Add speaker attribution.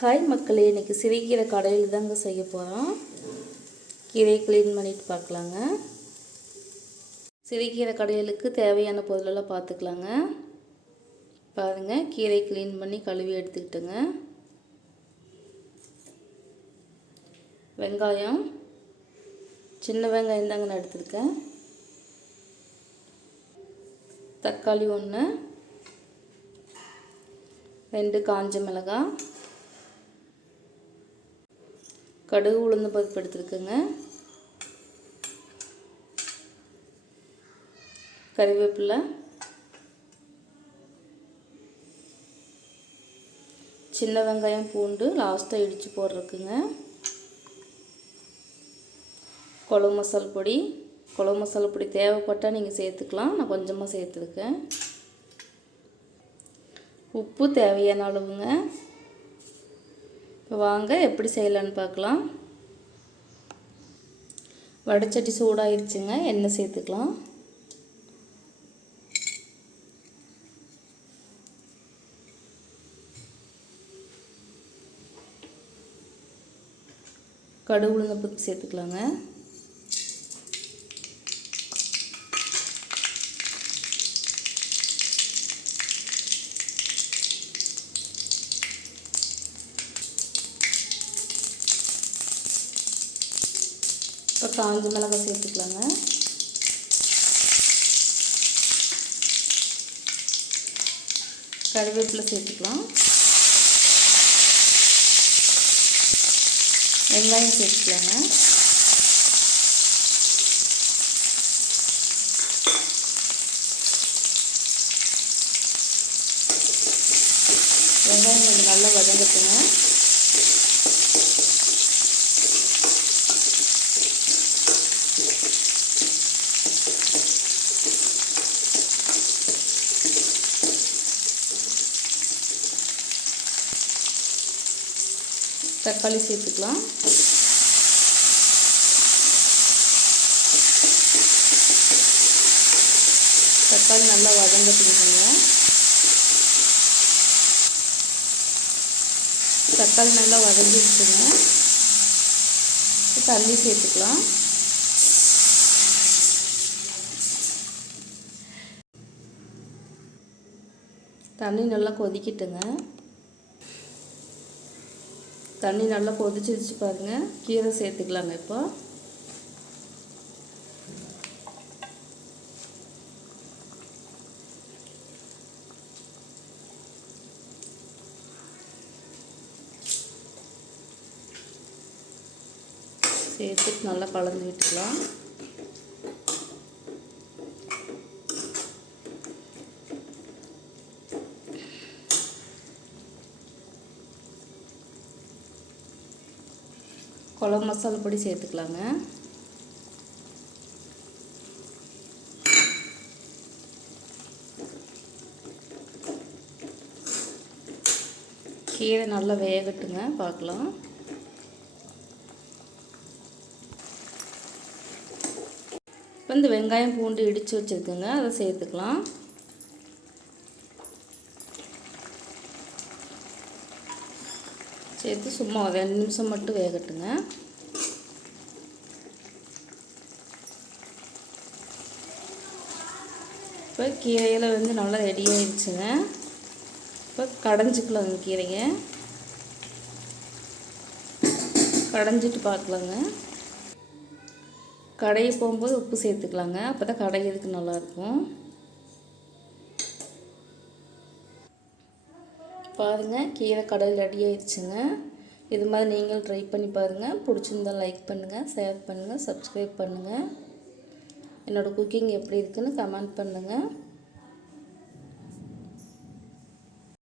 Speaker 1: Hi மக்களே இன்றைக்கி சிறுகீரை கடையில் தாங்க செய்ய போகிறோம் கீரையை க்ளீன் பண்ணிட்டு பார்க்கலாங்க. சிறுகீரை கடையலுக்கு தேவையான பொருளெல்லாம் பார்த்துக்கலாங்க. பாருங்கள் கீரை க்ளீன் பண்ணி கழுவி எடுத்துக்கிட்டுங்க. வெங்காயம் சின்ன வெங்காயம் தாங்க நான் எடுத்துருக்கேன். தக்காளி ஒன்று ரெண்டு காஞ்ச மிளகாய் கடுகு உளுந்து பருப்பு எடுத்துருக்குங்க. கறிவேப்பிலை. சின்ன வெங்காயம் பூண்டு லாஸ்ட்டாக இடித்து போடுறதுக்குங்க. குழம்பு மசால் பொடி. குழம்பு மசாலா பொடி தேவைப்பட்டால் நீங்கள் சேர்த்துக்கலாம். நான் கொஞ்சமாக சேர்த்துருக்கேன். உப்பு தேவையான அளவுங்க. இப்போ வாங்க எப்படி செய்யலான்னு பார்க்கலாம். வடைச்சட்டி சூடாயிருச்சுங்க எண்ணெய் சேர்த்துக்கலாம். கடுகு உளுந்த சேர்த்துக்கலாங்க. இப்போ காஞ்ச மிளகாய் சேர்த்துக்கலாங்க. கருவேப்பிலை சேர்த்துக்கலாம். வெங்காயம் சேர்த்துக்கலாங்க. வெங்காயம் கொஞ்சம் நல்லா வதங்கட்டுங்க. தக்காளி சேர்த்துக்கலாம். தக்காளி நல்லா வதங்கட்டுங்க தக்காளி நல்லா வதங்கிடுச்சுங்க தண்ணி சேர்த்துக்கலாம். தண்ணி நல்லா கொதிக்கிட்டுங்க. தண்ணி நல்லா கொதிச்சிருச்சு பாருங்கள் கீரை சேர்த்துக்கலாங்க இப்போ. சேர்த்துட்டு நல்லா கலந்து விட்டுக்கலாம் குழம்பு மசாலா பொடி சேர்த்துக்கலாங்க. கீரை நல்லா வேகட்டுங்க பார்க்கலாம். இப்போ இந்த வெங்காயம் பூண்டு இடித்து வச்சுருக்குங்க அதை சேர்த்துக்கலாம். சேர்த்து சும்மா ரெண்டு நிமிஷம் மட்டும் வேகட்டுங்க. இப்போ கீரையில் வந்து நல்லா ரெடி ஆயிடுச்சுங்க. இப்போ கடைஞ்சிக்கலாங்க கீரையை. கடைஞ்சிட்டு பார்க்கலாங்க. கடையை போகும்போது உப்பு சேர்த்துக்கலாங்க. அப்போ தான் கடையிறதுக்கு நல்லாயிருக்கும் பாருங்கள் கீரை கடையில் ரெடி ஆயிடுச்சுங்க. இது மாதிரி நீங்களும் ட்ரை பண்ணி பாருங்கள் பிடிச்சிருந்தால் லைக் பண்ணுங்கள் ஷேர் பண்ணுங்கள் சப்ஸ்கிரைப் பண்ணுங்கள் என்னோடய குக்கிங் எப்படி இருக்குதுன்னு கமெண்ட் பண்ணுங்கள்